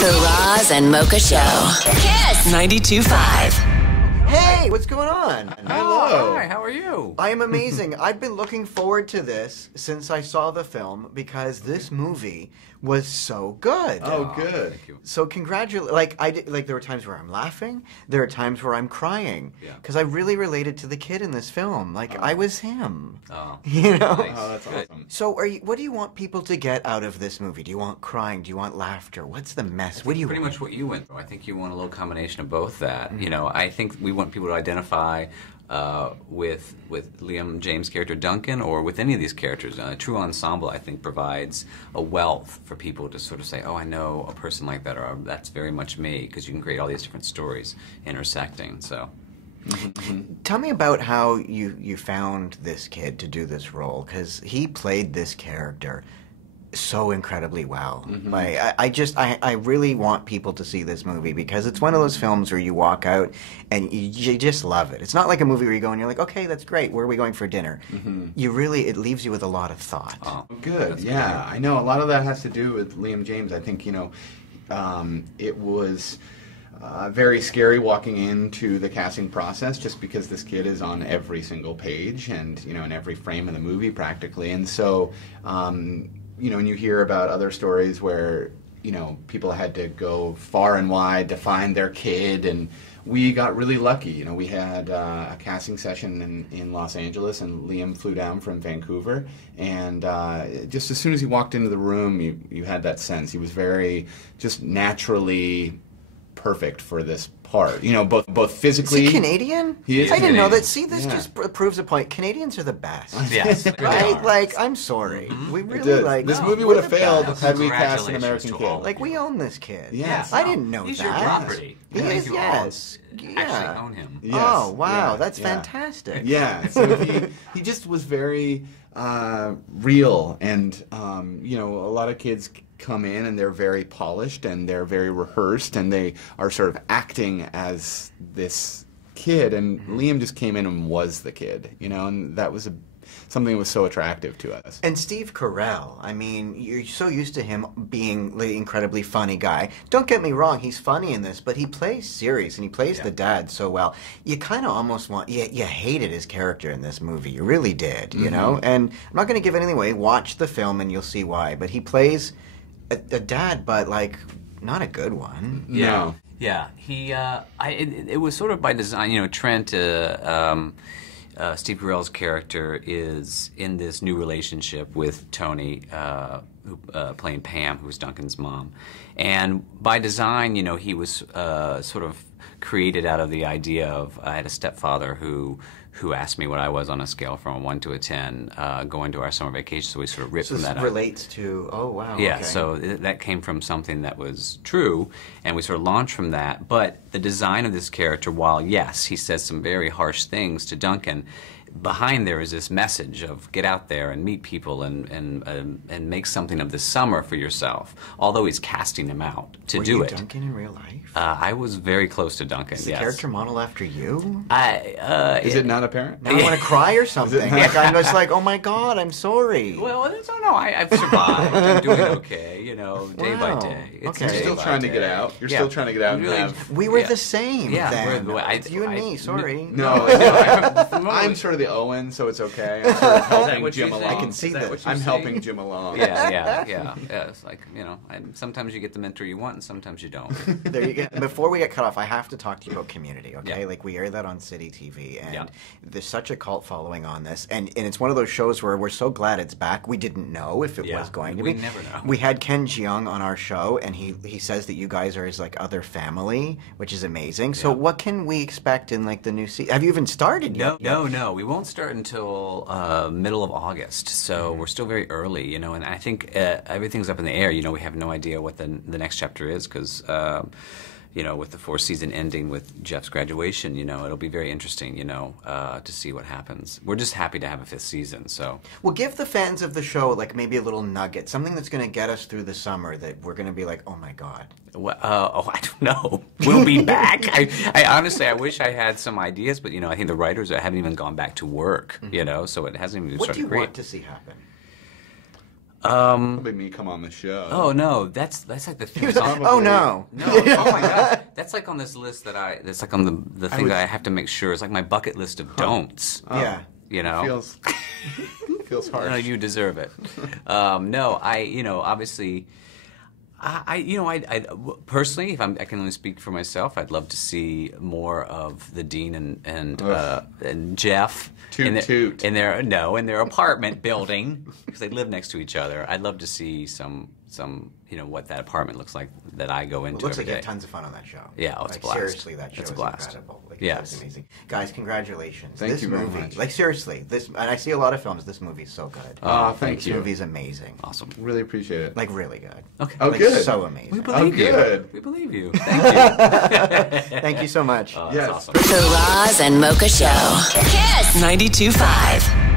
The Roz and Mocha Show. KiSS 92.5. Hey, what's going on? Hello. Hi, how are you? I am amazing. I've been looking forward to this since I saw the film because this movie was so good. Oh, good. Thank you. So congratulations. Like there were times where I'm laughing. There are times where I'm crying. Yeah. Because I really related to the kid in this film. Like I was him. Oh. You know? Nice. Oh, that's awesome. So what do you want people to get out of this movie? Do you want crying? Do you want laughter? What's the mess? What do you Pretty want? much what you went through. I think you want a little combination of both that. You know, I think we want people to identify with Liam James' character Duncan, or with any of these characters. A true ensemble, I think, provides a wealth for people to sort of say, oh, I know a person like that, or that's very much me, because you can create all these different stories intersecting. So. Tell me about how you found this kid to do this role, because he played this character so incredibly well. Like, I really want people to see this movie because it's one of those films where you walk out and you just love it. It's not like a movie where you go and you're like, okay, that's great. Where are we going for dinner? It leaves you with a lot of thought. Oh, good. Yeah, I know a lot of that has to do with Liam James. I think, you know, it was very scary walking into the casting process just because this kid is on every single page and, you know, in every frame of the movie practically. And so, you know, and you hear about other stories where, you know, people had to go far and wide to find their kid, and we got really lucky. You know, we had a casting session in Los Angeles, and Liam flew down from Vancouver, and just as soon as he walked into the room, you had that sense. He was very just naturally perfect for this part. You know, both physically. Is he Canadian? He is I didn't know Canadian. that. See, this just proves a point. Canadians are the best. Yes. Right? Like, I'm sorry. We really like. This oh, movie we're would have the failed best. had we cast an Congratulations American to kid. all. Like, we own this kid. Yes. I didn't know He's that. your property. He I think is, you all yes. actually own him. Yes. Oh, wow. Yeah. That's Yeah. fantastic. Yeah, so he just was very real, and you know, a lot of kids come in and they're very polished and they're very rehearsed and they are sort of acting as this kid, and Liam just came in and was the kid, you know, and that was something that was so attractive to us. And Steve Carell, I mean, you're so used to him being the incredibly funny guy. Don't get me wrong, he's funny in this, but he plays serious and he plays the dad so well. You kind of almost want, you hated his character in this movie. You really did, you know? And I'm not going to give anything away. Watch the film and you'll see why. But he plays a dad, but like, not a good one. No. Yeah, it was sort of by design. You know, Trent, Steve Carell's character is in this new relationship with Tony, playing Pam, who's Duncan's mom. And by design, you know, he was sort of created out of the idea of, I had a stepfather who asked me what I was on a scale from a 1 to a 10 going to our summer vacation, so we sort of ripped So from this that out. relates to, oh, wow. Yeah, okay. so that came from something that was true, and we sort of launched from that. But the design of this character, while, yes, he says some very harsh things to Duncan, behind there is this message of get out there and meet people and make something of this summer for yourself, although he's casting him out to Were do you it. Duncan in real life? I was very close to Duncan, Is the yes. character model after you? Is it not apparent? Now I want to cry or something. Like, I'm just like, oh my God, I'm sorry. Well, I don't know. I've survived. I'm doing okay, you know, day by Wow. day. Okay. You're day still by trying to day. get out. You're Yeah. still trying to get out and Really, have... We were yeah. the same Yeah, then. we're- You and me, sorry. No, I'm sort of the Owen, so it's okay. I'm sort of helping what Jim you're along. saying? I can see Is that that. what you're I'm saying? helping Jim along. Yeah. It's like, you know, sometimes you get the mentor you want and sometimes you don't. There you go. Before we get cut off, I have to talk to you about Community, okay? Yeah. Like, we air that on City TV, and Yeah. there's such a cult following on this, and it's one of those shows where we're so glad it's back. We didn't know if it Yeah. was going to We be. never know. We had Ken Jeong on our show, and he says that you guys are his, like, other family, which is amazing. So what can we expect in, like, the new season? Have you even started yet? No. We won't start until middle of August, so we're still very early, you know, and I think everything's up in the air. You know, we have no idea what the next chapter is because, you know, with the 4th season ending with Jeff's graduation, you know, it'll be very interesting, you know, to see what happens. We're just happy to have a 5th season, so. Well, give the fans of the show, like, maybe a little nugget, something that's going to get us through the summer that we're going to be like, oh my God. Well, I don't know. We'll be back. I honestly, I wish I had some ideas, but, you know, I think the writers haven't even gone back to work, you know, so it hasn't even What started do you great. want to see happen? Probably me come on the show. Oh no, that's like the thing. Oh no. No, oh my god, that's like on this list that's like on the thing that I have to make sure. It's like my bucket list of don'ts. Yeah. You know, feels harsh. No, you deserve it. No, obviously, I personally, if I can only speak for myself, I'd love to see more of the Dean and Jeff in their apartment building, because they live next to each other. I'd love to see some what that apartment looks like that I go into It looks every like you day. have tons of fun on that show. Yeah, it's a blast. Seriously, that show It's is a blast. incredible. Like, Yes. it's amazing. Guys, congratulations. Thank you very movie, much. like seriously, and I see a lot of films. This movie's so good. Thank This you. movie's amazing. Awesome. Really appreciate it. Like really good. Okay. Oh, Like, good. So amazing. We believe you. good. We believe you. Thank you. Thank you so much. That's Yes. awesome. The Roz and Mocha Show. KiSS 92.5.